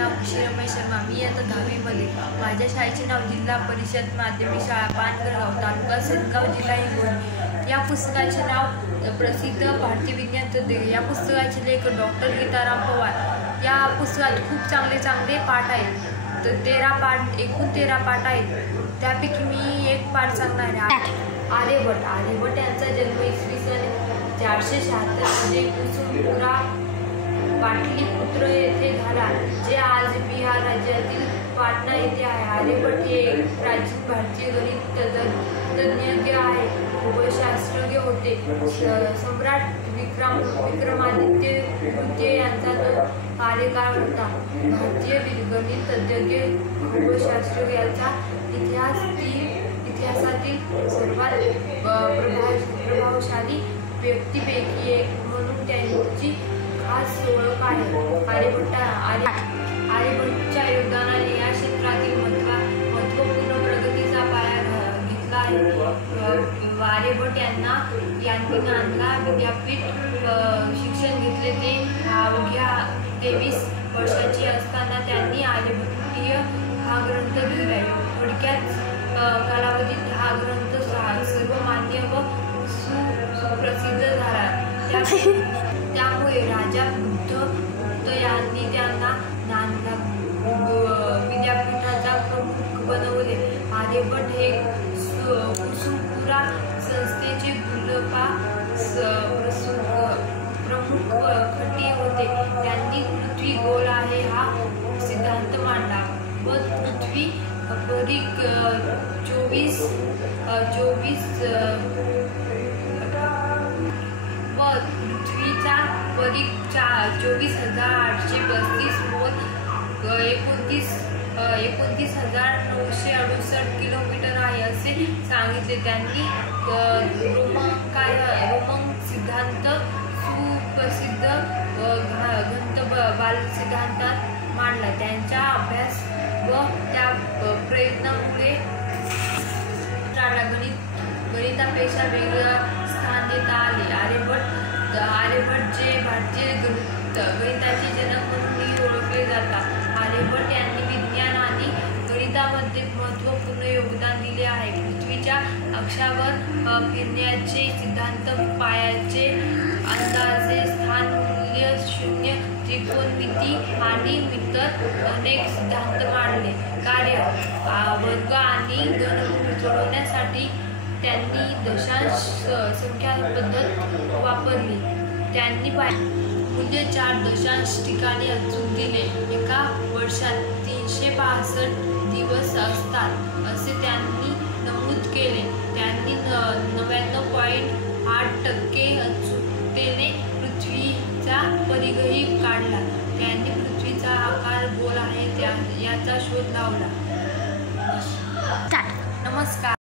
नाव खुशी रमेश शर्मा। मी आता 10वीमध्ये। माझ्या शाळेचे नाव जिल्हा परिषद माध्यमिक शाळा पानगरगाव, तालुका सदगाव, जिल्हा हिंगोली। या पुस्तकाचे नाव प्रसिद्ध भारतीय विज्ञान तत्त्वे। या पुस्तकाचे लेखक डॉक्टर गीताराम पवार। या पुस्तकात खूप चांगले पाठ आहेत। तर 13 पाठ आहेत। त्यापैकी मी एक पाठ सांगणार आहे। आर्यभट्ट यांचा जन्म इसवी सन 476 मध्ये कुसुमपुरा पाटलीपुत्र येथे झाला, जे आज बिहार राज्यातील पाटणा येथे आहे। आर्यभट्ट हे एक प्राचीन भारतीय गणित तज्ञ आहे, खगोलशास्त्रज्ञ होते। सम्राट विक्रमादित्य द्वितीय यांचा तो कार्यकाळ होता। भारतीय गणित तज्ञ खगोलशास्त्रज्ञ यांचा इतिहासातील सर्वात प्रभावशाली व्यक्तीपैकी एक म्हणून त्यांची खास ओळख आहे। आर्यभट्टच्या योगदानाने या क्षेत्रातील महत्त्वपूर्ण प्रगतीचा पाया घेतला आहे। आर्यभट्ट यांनी नालंदा विद्यापीठ शिक्षण घेतले। ते अवघ्या 23 वर्षाची असताना त्यांनी आर्यभट्टीय हा ग्रंथ लिहिला। थोडक्यात कालावधीत हा ग्रंथ सर्वमान्य व सुप्रसिद्ध झाला। त्यामुळे राजा बुद्ध यांनी त्यांना नालंदा विद्यापीठाचा प्रमुख बनवले। आर्यभट्ट हे कुसुमपुरा संस्थेचे प्रमुख खटे होते। त्यांनी पृथ्वी गोल आहे हा सिद्धांत मांडला व पृथ्वीचा परिघ 24,835 मोल 29,968 किलोमीटर आहे असे सांगितले। त्यांनी रोमन सिद्धांत सुप्रसिद्ध घनत्व बल सिद्धांतात मांडला। त्यांच्या अभ्यास व त्या प्रयत्नामुळे गणितापेक्षा वेगळं स्थान देता आले। आर्यभट्ट जे भारतीय गणिताचे जनक म्हणूनही ओळखले जातात। आर्यभट्ट यांनी विज्ञान आणि गणितामध्ये महत्त्वपूर्ण योगदान दिले आहे। पृथ्वीच्या अक्षावर फिरण्याचे सिद्धांत, पायाचे अंदाजे, स्थान मूल्य शून्य, त्रिकोणमिती आणि इतर अनेक सिद्धांत मांडले। कार्य, वर्ग आणि घनमूळ सोडवण्यासाठी त्यांनी दशांश संख्या पद्धत वापरली। त्यांनी मूल्य 4 दशांश ठिकाणी अचूक दिले। एका वर्षात 365 दिवस असतात असे त्यांनी नमूद केले। त्यांनी 99.8% अचूकतेने पृथ्वीचा परिघही काढला। त्यांनी पृथ्वीचा आकार गोल आहे याचा शोध लावला। नमस्कार।